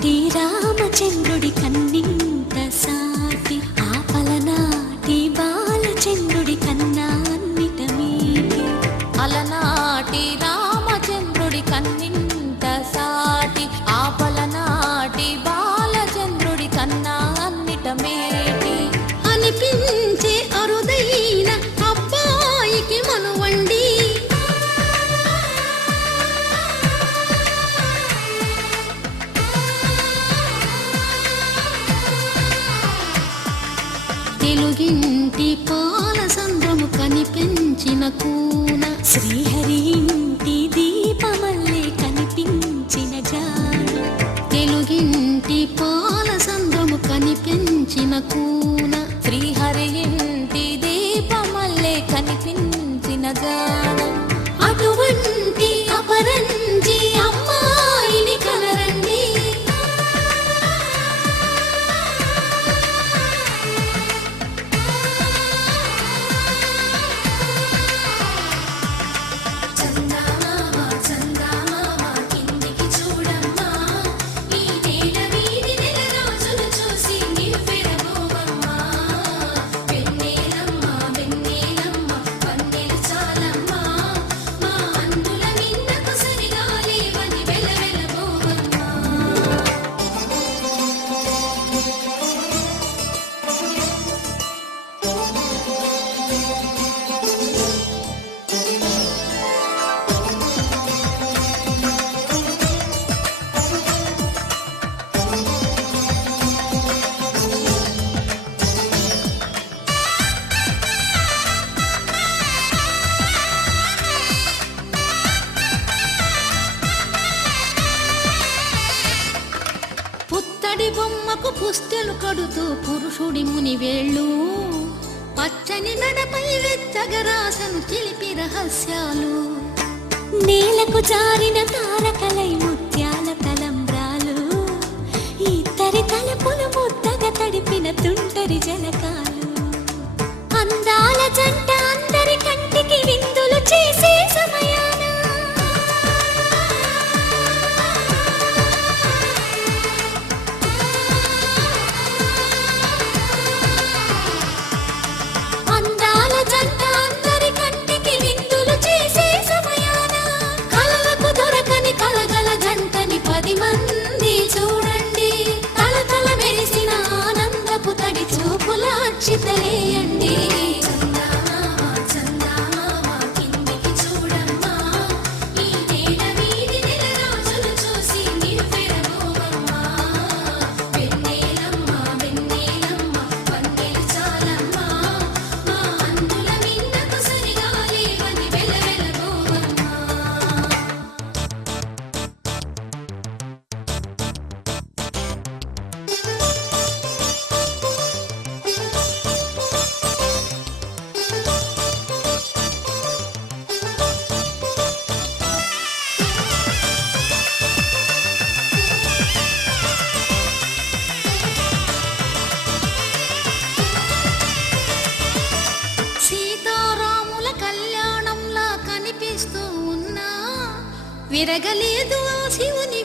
అలనాటి రామచంద్రుడి కన్నింత సాటి ఆపలనాటి బాలచంద్రుడి కన్నా అన్నిట మీటి. అలనాటి రామచంద్రుడి కన్నింత సాటి ఆపలనాటి బాలచంద్రుడి కన్నా అన్నిట మేటి. అనిపించే అరుదైన అబ్బాయికి మనువండి, తెలుగింటి పాల సంద్రము కనిపించిన కూన, శ్రీహరి ఇంటి దీపమల్లే కనిపించిన జాడ. తెలుగింటి పాల సంద్రము కనిపించిన కూన, శ్రీహరి ఇంటి దీపమల్లే కనిపించిన జాడ. అటువంటి అపరంజి అమ్మాయిని కనరండి. పుత్తడి బొమ్మకు పుస్తెలు కడుతూ పురుషుడి ముని వేళ్ళు, పచ్చని నడపై వెచ్చగరాసను చిలిపి రహస్యాలు. నేలకు జారిన తారకలై ముత్యాల తలంబ్రాలు, ఇద్దరి తలపులు ముద్దగా తడిపిన తుంటరి జలకాలు. అందాల జంట అందరి కంటికి విందులు చేసే సమయాన చితలేయండి. విరగలేదు శివుని